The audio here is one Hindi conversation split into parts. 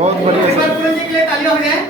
बहुत बढ़िया एक बार सर। पूरन जी के लिए तालियां हो जाए।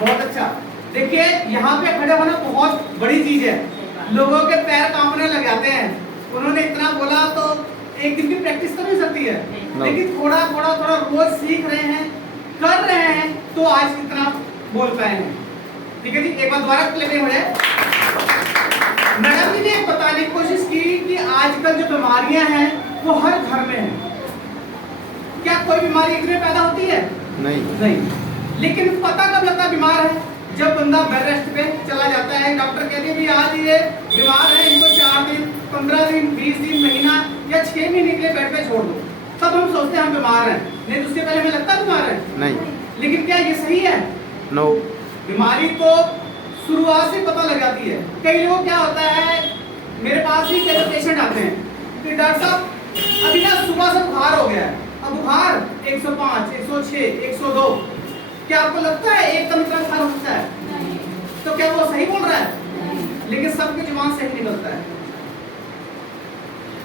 बहुत अच्छा। देखिए यहाँ पे खड़े होना बहुत बड़ी चीज है, लोगों के पैर कांपने लग जाते हैं। उन्होंने इतना बोला तो एक दिन की प्रैक्टिस तो नहीं सकती है, लेकिन थोड़ा थोड़ा थोड़ा रोज सीख रहे हैं, कर रहे हैं, तो आज इतना बोल पाए हैं। ठीक है जी, एक बार दोबारा क्लियर हो जाए। मैडम जी ने बताने की कोशिश की कि आजकल जो बीमारियां हैं वो हर घर में है। क्या कोई बीमारी एक दिन में पैदा होती है? नहीं। लेकिन पता कब लगता है बीमार है? जब बंदा बेड रेस्ट पे चला जाता है, डॉक्टर कहते हैं भी आज ये बीमार है, इनको 4 दिन 15 दिन 20 दिन महीना या 6 महीने के लिए बेड पे छोड़ दो, तब हम सोचते हैं हम बीमार हैं। नहीं तो उससे पहले हमें लगता बीमार है नहीं। लेकिन क्या ये सही है? नो। बीमारी तो शुरुआत से पता लग जाती है। कई लोगों क्या होता है, मेरे पास ही कई पेशेंट आते हैं कि डॉक्टर साहब अभी ना सुबह से बुखार हो गया है, अब बुखार 105 106 102, क्या आपको लगता है एकदम इतना बुखार हो सकता है? तो क्या वो सही बोल रहा है? लेकिन सबके जुबान से ही निकलता है।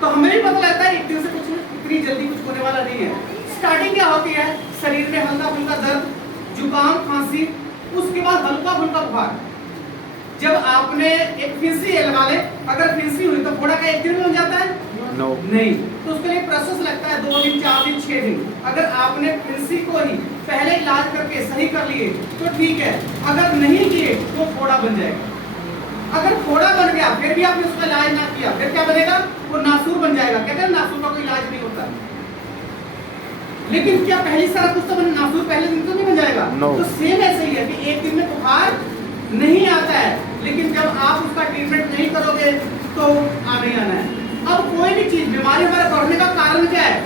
तो हमें भी पता लगता है एक दिन से कुछ इतनी जल्दी कुछ होने वाला नहीं है। स्टार्टिंग क्या होती है? शरीर में हल्का फुल्का दर्द, जुकाम, खांसी, उसके बाद हल्का फुल्का बुखार। जब आपने एक फिंसी लगा ले, अगर फिंसी हुई तो फोड़ा का एक दिन में हो जाता है? नो। नहीं, तो उसके लिए प्रोसेस लगता है 2 दिन 4 दिन 6 दिन। अगर आपने फिंसी को ही पहले इलाज करके सही कर लिए तो ठीक है, अगर नहीं किए तो फोड़ा बन जाएगा। अगर फोड़ा बन गया फिर भी आपने उसका इलाज ना किया, फिर क्या बनेगा? वो नासूर बन जाएगा। कहते हैं नासूर का कोई इलाज नहीं होता। लेकिन क्या पहली सारा कुछ तो नासूर पहले दिन तो नहीं बन जाएगा? no. तो सेम ऐसे ही है कि एक दिन में बुखार नहीं आता है, लेकिन जब आप उसका ट्रीटमेंट नहीं करोगे तो आने आना है। अब कोई भी चीज बीमारी हमारे बढ़ने का कारण क्या है?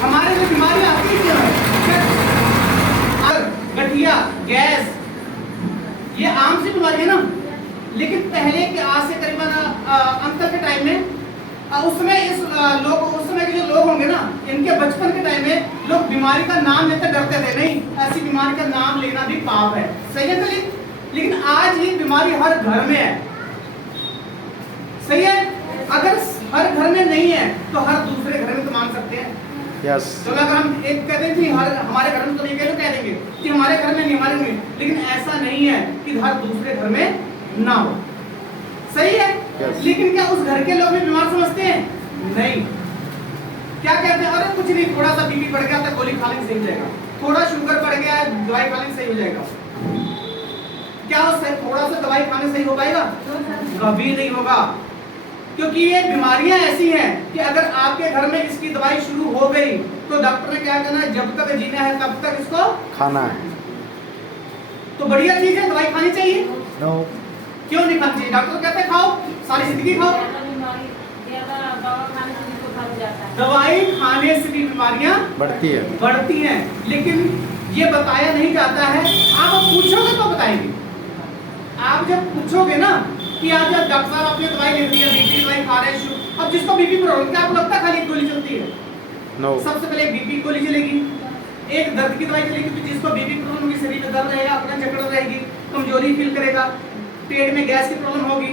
हमारे लिए बीमारी आती क्यों है? गठिया, गैस, ये आम सी बीमारी है ना। लेकिन पहले के आज से करीबन अंतर के टाइम में उस समय उस समय के जो लोग होंगे ना, इनके बचपन के टाइम में लोग बीमारी का नाम लेते डरते थे। नहीं, ऐसी बीमारी का नाम लेना भी पाप है। सही है चलिए। लेकिन आज ये बीमारी हर घर में है। सही है। अगर हर घर में नहीं है तो हर दूसरे घर में तो मान सकते हैं। यस। चलो अगर हम एक कह दें कि हमारे घर में तो नहीं, कह देंगे कि हमारे घर में नहीं, हमारे में, लेकिन ऐसा नहीं है कि हर दूसरे घर में ना हो। सही है। yes. लेकिन क्या उस घर के लोग भी बीमार समझते हैं? नहीं। क्या कहते हैं? अरे कुछ नहीं, थोड़ा सा बीपी बढ़ गया तो गोली खा लेंगे सही हो जाएगा, थोड़ा शुगर बढ़ गया दवाई खा लेंगे सही हो जाएगा। क्या थोड़ा सा दवाई खाने सही हो पाएगा? कभी नहीं होगा। क्योंकि ये बीमारियां ऐसी हैं कि अगर आपके घर में इसकी दवाई शुरू हो गई तो डॉक्टर ने क्या कहना है, जब तक जीना है तब तक इसको खाना है। तो बढ़िया चीज है, दवाई खानी चाहिए। नो। क्यों नहीं खानी चाहिए? डॉक्टर कहते हैं खाओ, सारी जिंदगी खाओ। दवाई खाने से भी बीमारियां बढ़ती हैं। लेकिन ये बताया नहीं जाता है। आप पूछोगे तो बताएंगे। आप जब पूछोगे ना कि आज जब डॉक्टर साहब आपने दवाई ले ली है, बीपी दवाई खा रहे हैं, अब जिसको बीपी प्रॉब्लम, क्या आपको लगता है खाली एक गोली चलती है? नो। सबसे पहले एक बीपी गोली चलेगी, एक दर्द की दवाई चलेगी। तो जिसको बीपी प्रॉब्लम होगी, शरीर में दर्द रहेगा, अपना जकड़ रहेगी, कमजोरी फील करेगा, पेट में गैस की प्रॉब्लम होगी,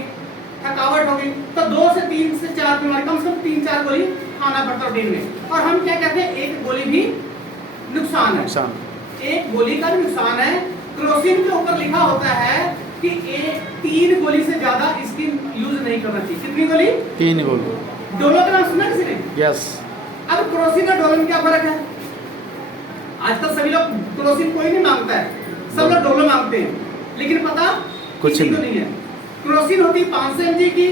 थकावट होगी, तो 2 से 3 से 4 बीमारी, कम से कम 3-4 गोली खाना पड़ता है दिन में। और हम क्या कहते हैं, एक गोली भी नुकसान है। एक गोली का भी नुकसान है। क्रोसिन के ऊपर लिखा होता है कि 3 गोली से ज्यादा इसकी यूज नहीं करना चाहिए। कितनी गोली? 3 गोली। डोलो का नाम सुना किसी ने? यस। अब क्रोसिन और डोलो में क्या फर्क है? आजकल सभी लोग क्रोसिन कोई नहीं मांगता है, सब लोग डोलो मांगते हैं। लेकिन पता कुछ नहीं है। क्रोसिन होती है 500 mg की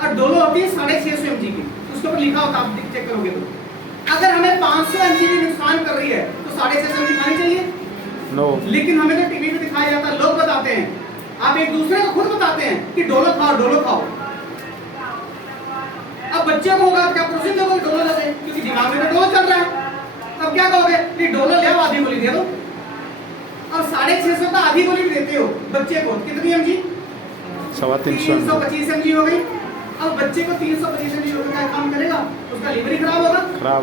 और डोलो होती है 650 mg की। उसके ऊपर लिखा होता है, आप चेक करोगे तो। अगर हमें 500 mg की नुकसान कर रही है तो 650 mg खानी चाहिए? नो। लेकिन हमें तो टीवी पे दिखाया जाता है, लोग बताते हैं, आप एक दूसरे को खुद बताते हैं कि डोलो खाओ, डोलो खाओ। अब बच्चे को होगा क्या क्रोसिन दोगे, डोलो लगे, क्योंकि दिमाग में तो डोलो चल रहा है। अब क्या कहोगे कि डोलो ले आओ, आधी गोली दे दो। अब 650 का आधी गोली भी देते हो बच्चे को, कितनी mg? 325 mg हो गई। अब बच्चे को 325 mg होगा, क्या काम करेगा? उसका लीवर ही खराब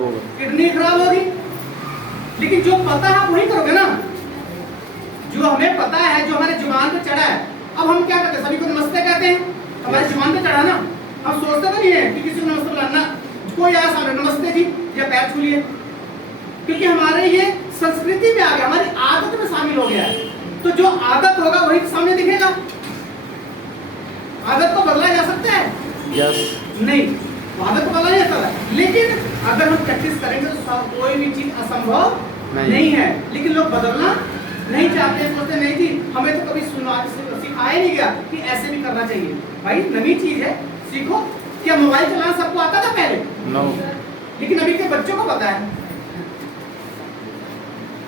होगा, किडनी खराब होगी। लेकिन जो पता है आप वही करोगे ना, जो हमें पता है, जो हमारे जुबान पे चढ़ा है। अब हम क्या करते हैं, सभी को नमस्ते कहते हैं, हमारे जुबान पे चढ़ा ना। हम सोचते तो नहीं है कि किसी को नमस्ते बुलाना, कोई आया सामने नमस्ते जी या पैर छू लिए, क्योंकि हमारे ये संस्कृति में आ गया, हमारी आदत में शामिल हो गया है। तो जो आदत होगा वही सामने दिखेगा। आदत को बदला जा सकता है? यस। नहीं, आदत को बदला नहीं जा सकता, लेकिन अगर हम प्रैक्टिस करेंगे तो कोई भी चीज असंभव नहीं है। लेकिन लोग बदलना नहीं चाहते, सोचते नहीं थी हमें तो कभी सिखाया नहीं गया कि ऐसे भी करना चाहिए। भाई नई चीज है, सीखो। क्या मोबाइल चलाना सबको आता था पहले? नो। लेकिन अभी के बच्चों को पता है।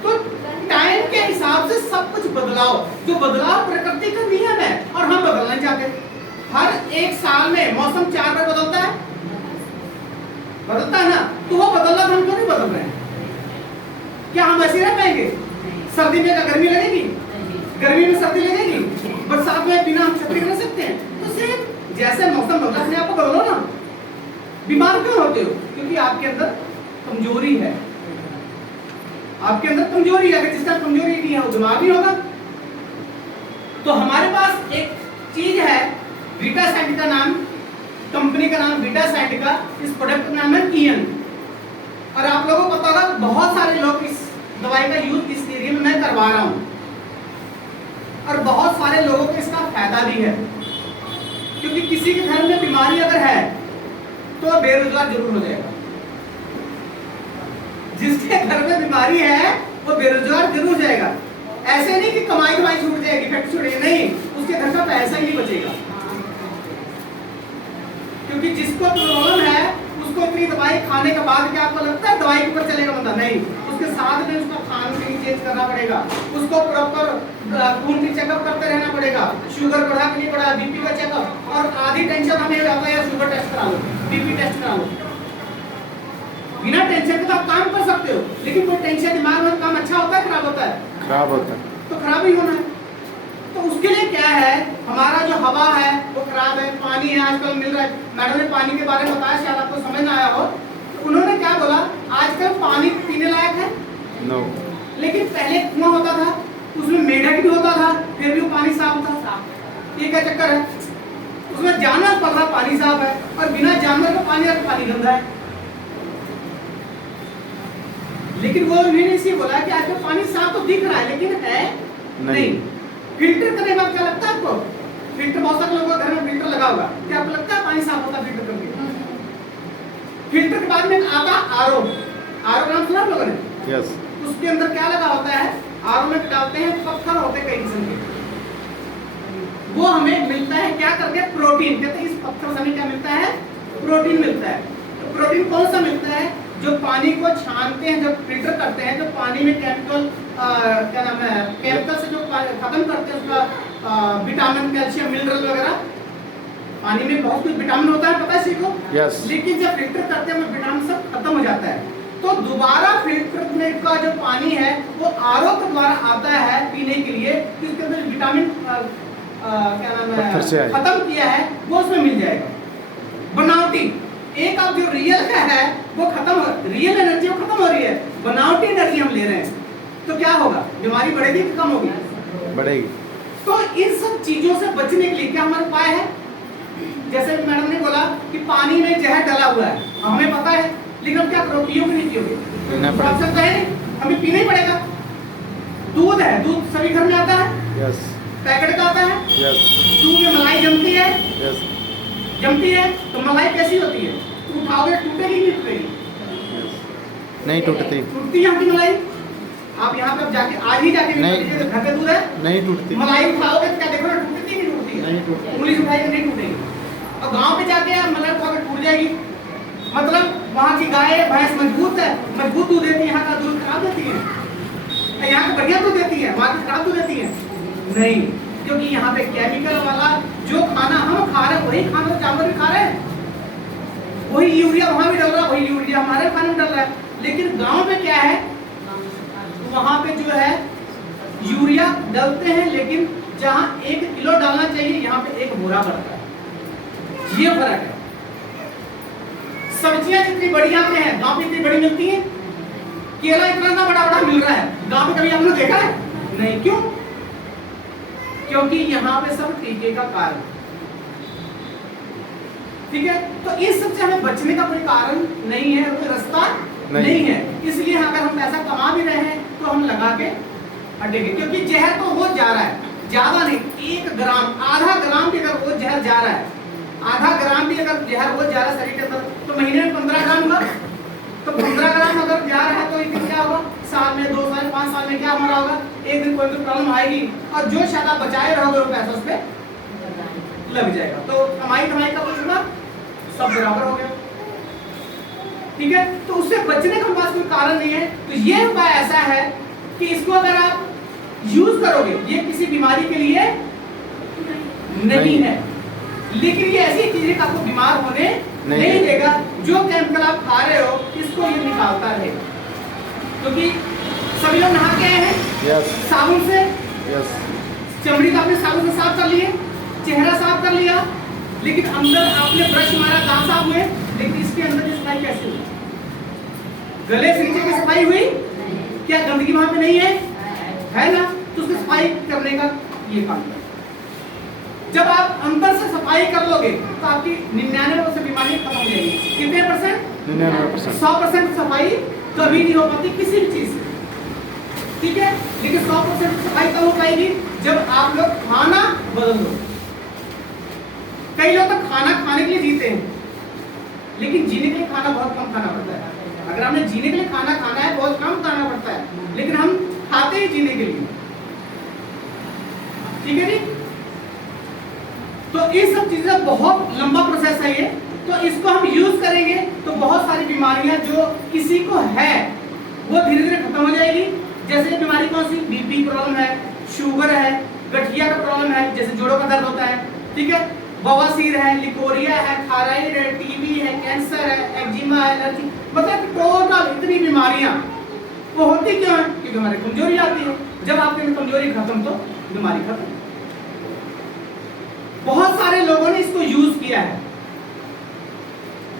तो टाइम के हिसाब से सब कुछ बदलाव, जो बदलाव प्रकृति का नियम है और हम बदलना नहीं चाहते। हर एक साल में मौसम 4 बार बदलता है, बदलता है ना, तो वो बदलना हम क्यों नहीं बदल रहे हैं? क्या हम ऐसे रह पाएंगे? सर्दी में क्या गर्मी लगेगी? गर्मी में सर्दी लगेगी? बरसात में बिना हम छतरी रह सकते हैं? तो सेम जैसे मौसम बदला अपने आप को बदलो ना। बीमार क्यों होते हो? क्योंकि आपके अंदर कमजोरी है। आपके अंदर कमजोरी है, अगर जिसका कमजोरी नहीं है वो बीमार नहीं होगा। तो हमारे पास एक चीज है विटासाइंट का नाम, कंपनी का नाम विटासाइंट का, इस प्रोडक्ट का नाम है कियन। और आप लोगों को पता होगा बहुत सारे लोग इस दवाई का यूज इस एरिया में मैं करवा रहा हूं और बहुत सारे लोगों को इसका फायदा भी है। क्योंकि किसी के घर में बीमारी अगर है तो बेरोजगार जरूर हो जाएगा। जिसके घर में बीमारी है वो बेरोजगार जरूर हो जाएगा। ऐसे नहीं कि कमाई छूट जाएगी, फैक्ट छूट जाएगी, नहीं, उसके घर का पैसा ही नहीं बचेगा। क्योंकि जिसको प्रॉब्लम है उसको इतनी दवाई खाने के बाद क्या आपको लगता है दवाई के ऊपर चलेगा बंदा? नहीं, उसके साथ में उसका खान पीन चेंज करना पड़ेगा, उसको प्रॉपर खून की चेकअप करते रहना पड़ेगा, शुगर बढ़ा के नहीं बढ़ा, बीपी का चेकअप। और आधी टेंशन हमें आता है शुगर टेस्ट करा लो, बीपी टेस्ट करा लो। बिना टेंशन के तो आप काम कर सकते हो, लेकिन कोई टेंशन दिमाग में काम अच्छा होता है खराब होता है? खराब होता है। तो खराब ही होना है। तो उसके लिए क्या है, हमारा जो हवा है वो खराब है, पानी है आजकल मिल रहा है। मैडम ने पानी के बारे में बताया, शायद आपको समझ ना आया हो। तो उन्होंने क्या बोला, आजकल पानी पीने लायक है? नो। लेकिन पहले कुआं होता था, उसमें मेढक भी होता था, फिर भी वो पानी साफ था। ये क्या चक्कर है? उसमें जानवर पल रहा पानी साफ है, और बिना जानवर का पानी गंदा है। लेकिन वो उन्होंने इसी बोला कि आजकल पानी साफ तो दिख रहा है लेकिन है नहीं। फिल्टर करने के बाद क्या लगता है आपको? फिल्टर, बहुत सारे लोगों के घर में फिल्टर लगा होगा, क्या आपको लगता है पानी साफ होता है फिल्टर करके? फिल्टर के बाद में आता आरओ। आरओ नाम सुना लोगों ने? यस। उसके अंदर क्या लगा होता है? आरओ में डालते हैं पत्थर होते हैं कई किस्म के, वो हमें मिलता है क्या करके? प्रोटीन। कहते हैं इस पत्थर से हमें क्या मिलता है? प्रोटीन मिलता है। तो प्रोटीन कौन सा मिलता है? जो पानी को छानते हैं, जब फिल्टर करते हैं, तो पानी में केमिकल क्या नाम है, केमिकल से जो खत्म करते हैं उसका विटामिन, कैल्शियम, मिनरल वगैरह। पानी में बहुत कुछ विटामिन होता है, पता है सीखो? यस। लेकिन जब फिल्टर करते हैं वो विटामिन सब खत्म हो जाता है। तो दोबारा फिल्टर करने का जो पानी है वो आरओ के द्वारा आता है पीने के लिए, जिसके अंदर विटामिन क्या नाम है खत्म किया है वो उसमें मिल जाएगा। बनावटी एक अब जो रियल है वो खत्म, रियल एनर्जी वो खत्म हो रही है, बनावटी एनर्जी हम ले रहे हैं। तो क्या होगा? बीमारी बढ़ेगी कि कम होगी? बढ़ेगी। तो इन सब चीजों से बचने के लिए क्या हमारा उपाय है? जैसे मैडम ने बोला कि पानी में जहर डला हुआ है, हमें पता है, लेकिन हम क्या करो, पियोगे नहीं पियोगे? ऑप्शन तो है नहीं, हमें पीना ही पड़ेगा। दूध है, दूध सभी घर में आता है, यस। पैकेट का आता है, यस। दूध में मलाई जमती है, यस। जमती है तो मलाई कैसी होती है? उठाओगे टूटेगी नहीं टूटेगी? नहीं टूटती। टूटती है यहाँ की मलाई? आप यहाँ पे जाके आज ही जाके घर का दूध है, नहीं टूटती। मलाई उठाओगे तो क्या देखो ना, टूटती नहीं टूटती? नहीं टूटती। उंगली से उठाएंगे नहीं टूटेगी। और गांव पे जाके मलाई उठाओगे टूट जाएगी। मतलब वहाँ की गाय भैंस मजबूत है, मजबूत दूध देती है, यहाँ का दूध खराब देती है। यहाँ की बढ़िया दूध देती है, वहाँ की खराब दूध देती है नहीं, क्योंकि यहाँ पे केमिकल वाला जो खाना हम खा रहे हैं वही खाना जानवर भी खा रहे हैं, वही यूरिया वहाँ भी डल रहा है, वही यूरिया हमारे खाने में डल रहा है। लेकिन गांव में क्या है, वहाँ पे जो है यूरिया डालते हैं, लेकिन जहाँ 1 किलो डालना चाहिए यहाँ पे 1 बोरा पड़ता है। ये फर्क है। सब्जियां जितनी बड़ी आते हैं गांव में इतनी बड़ी मिलती है, केला इतना बड़ा बड़ा मिल रहा है, गांव में कभी आपने देखा है? नहीं। क्यों? क्योंकि यहाँ पे सब टीके का कारण, ठीक है। तो इस सब से हमें बचने का कोई कारण नहीं है, कोई रास्ता नहीं है। इसलिए अगर हम पैसा कमा भी रहे हैं तो हम लगा के हटेंगे, क्योंकि जहर तो हो जा रहा है, ज्यादा नहीं, 1 ग्राम, आधा ग्राम भी अगर वो जहर जा रहा है, आधा ग्राम भी अगर जहर वो जा रहा है शरीर के अंदर, तो महीने में 15 ग्राम हुआ, तो 15 ग्राम अगर जा रहा है तो एक दिन क्या होगा, साल में, 2 साल, 5 साल में क्या हमारा होगा, एक दिन कोई तो प्रॉब्लम आएगी, और जो शायद आप बचाए रहोगे वो पैसा उस पर लग जाएगा। तो कमाई धमाई का कुछ ना सब बराबर हो गया, ठीक है। तो उससे बचने का पास कोई कारण नहीं है। तो ये उपाय ऐसा है कि इसको अगर आप यूज करोगे, ये किसी बीमारी के लिए नहीं है, लेकिन ये ऐसी चीज है कि आपको बीमार होने नहीं देगा। जो केमिकल आप खा रहे हो इसको ये निकालता रहेगा, क्योंकि सभी लोग नहा के आए हैं साबुन से, चमड़ी का आपने साबुन से साफ कर लिए, चेहरा साफ कर लिया, लेकिन अंदर आपने ब्रश मारा, दांत साफ हुए, लेकिन इसके अंदर की सफाई कैसे हुई? गले से नीचे की सफाई हुई? क्या गंदगी वहां पे नहीं है ना? तो उसकी सफाई करने का ये काम है। जब आप अंदर से सफाई कर लोगे तो आपकी 99% बीमारी खत्म हो जाएगी। कितने परसेंट? 99%। 100% सफाई कभी नहीं हो पाती किसी भी चीज से, ठीक है। लेकिन 100% सफाई तब हो पाएगी जब आप लोग खाना बदल दो। कई लोग तो खाना खाने के लिए जीते हैं, लेकिन जीने के लिए खाना बहुत कम खाना पड़ता है। अगर हमने जीने के लिए खाना खाना है, बहुत कम खाना पड़ता है, लेकिन हम खाते ही जीने के लिए, ठीक है जी। तो ये सब चीजें बहुत लंबा प्रोसेस है ये, तो इसको हम यूज करेंगे तो बहुत सारी बीमारियां जो किसी को है वो धीरे धीरे खत्म हो जाएगी। जैसे बीमारी कौन सी? बीपी प्रॉब्लम है, शुगर है, गठिया का प्रॉब्लम है, जैसे जोड़ों का दर्द होता है, ठीक है, बवासीर है, लिकोरिया है, थायराइड है, टीबी है, कैंसर है, एक्जिमा है, एलर्जी, मतलब टोटल इतनी बीमारियां वो होती क्यों है? क्योंकि हमारी कमजोरी आती है। जब आपके में कमजोरी खत्म तो बीमारी खत्म। बहुत सारे लोगों ने इसको यूज किया है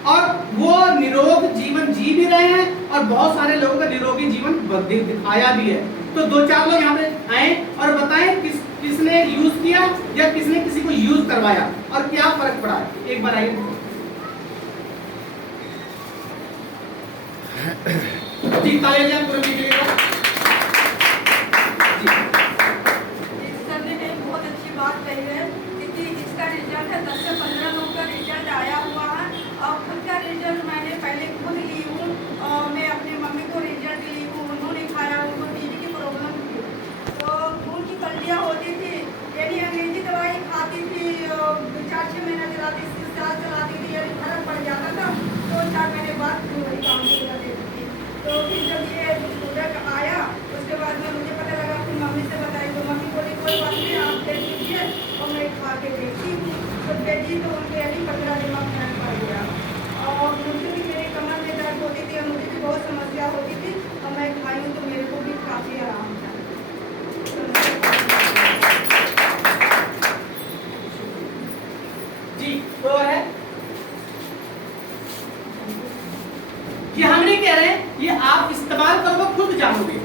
और वो निरोग जीवन जी भी रहे हैं, और बहुत सारे लोगों का निरोगी जीवन दिखाया भी है। तो 2-4 लोग यहाँ पे आए और बताएं किसने यूज किया या किसने किसी को यूज करवाया और क्या फर्क पड़ा है। एक बार आइए जी, तालियां दिया पूरे के लिए। सरने ने बहुत अच्छी बात कही है, क्योंकि इसका रिजल्ट है 10 से 15 लोग का रिजल्ट आया हुआ है, और खुद का रिजल्ट मैंने पहले खुद ली हूँ, और मैं अपनी मम्मी को रिजल्ट ली हूँ, उन्होंने खाया, उनको टीबी की प्रॉब्लम थी, तो खून की पल्लियाँ होती थी, यानी अंग्रेजी दवाई खाती थी, 4-6 महीना चलाती थी, 7 चलाती थी, यानी फर्क पड़ जाता था, 2-4 महीने बाद वही काम शुरू कर देती थी। तो फिर जब ये प्रोडक्ट आया उसके बाद में मुझे पता लगा, फिर मम्मी से बताई, तो मम्मी बोली कोई बात नहीं, आप दे दीजिए, और मैं खा के देखी तो बेटी तो उनके यानी 15 दिन में फर्क पड़ गया। और मुझे भी मेरे कमर में दर्द होती थी और मुझे भी बहुत समस्या होती थी, और मैं खाई हूँ तो मेरे को भी काफ़ी आराम था। जी, तो है ये हम नहीं कह रहे हैं, ये आप इस्तेमाल करोगे खुद जानोगे।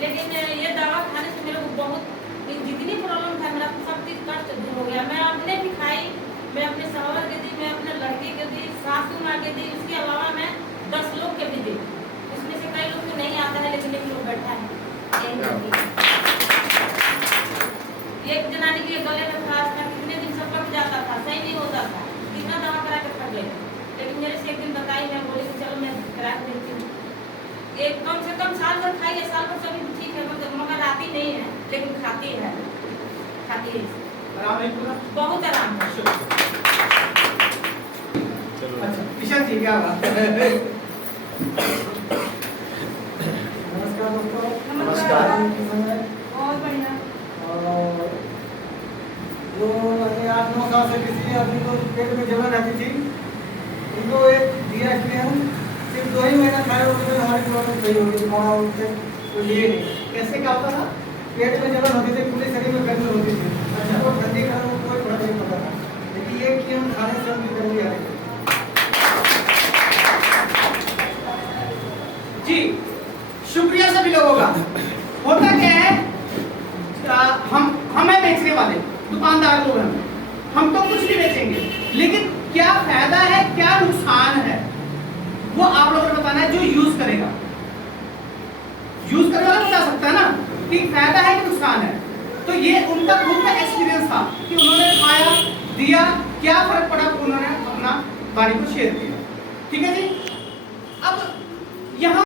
लेकिन ये दवा खाने से मेरे को बहुत जितनी प्रॉब्लम था मेरा सब चीज कष्ट दूर हो गया। मैं अपने भी खाई, मैं अपने सहोदर के दी, मैं अपने लड़के के दी, सासू माँ के दी, उसके अलावा मैं 10 लोग के भी दी। उसमें से कई लोग को नहीं आता है, लेकिन एक लोग बैठा है। एक जनानी के गले में खास था, कितने दिन सब कट जाता था, सही नहीं होता था, कितना दवा करा के थक गए। लेकिन मेरे से एक दिन बताई, मैं बोली चलो मैं करा देती हूँ, एक कम से कम साल भर खाइए, साल भर सभी ठीक है, मतलब मगर आती नहीं है लेकिन खाती है, खाती है, आराम है पूरा? बहुत आराम है। अच्छा ईशा जी क्या बात है? नमस्कार दोस्तों। नमस्कार। कैसे हैं? बहुत बढ़िया। और जो 8-9 साल से किसी आदमी को पेट में जलन रहती थी, उनको एक दिया एक्सपीरियंस, सिर्फ 2 ही महीना खाए उसमें हमारी प्रॉब्लम सही होगी, दोबारा उससे तो ये नहीं। कैसे क्या होता था? पेट में जलन होती थी, पूरे शरीर में गर्मी होती थी, अच्छा वो ठंडी का कोई फर्क नहीं पड़ता था, लेकिन ये कि हम खाने से उनकी गर्मी आ रही थी। जी शुक्रिया सभी लोगों का। होता क्या है, हम है बेचने वाले, दुकानदार लोग हैं, हम तो कुछ नहीं बेचेंगे, लेकिन क्या फायदा है क्या नुकसान है वो आप लोगों को बताना है। जो यूज करेगा, यूज करने वाला बता सकता है ना कि फायदा है कि नुकसान है। तो ये उनका खुद का एक्सपीरियंस था कि उन्होंने खाया, दिया, क्या फर्क पड़ा, उन्होंने अपना वाणी को शेयर किया। ठीक है जी। अब यहाँ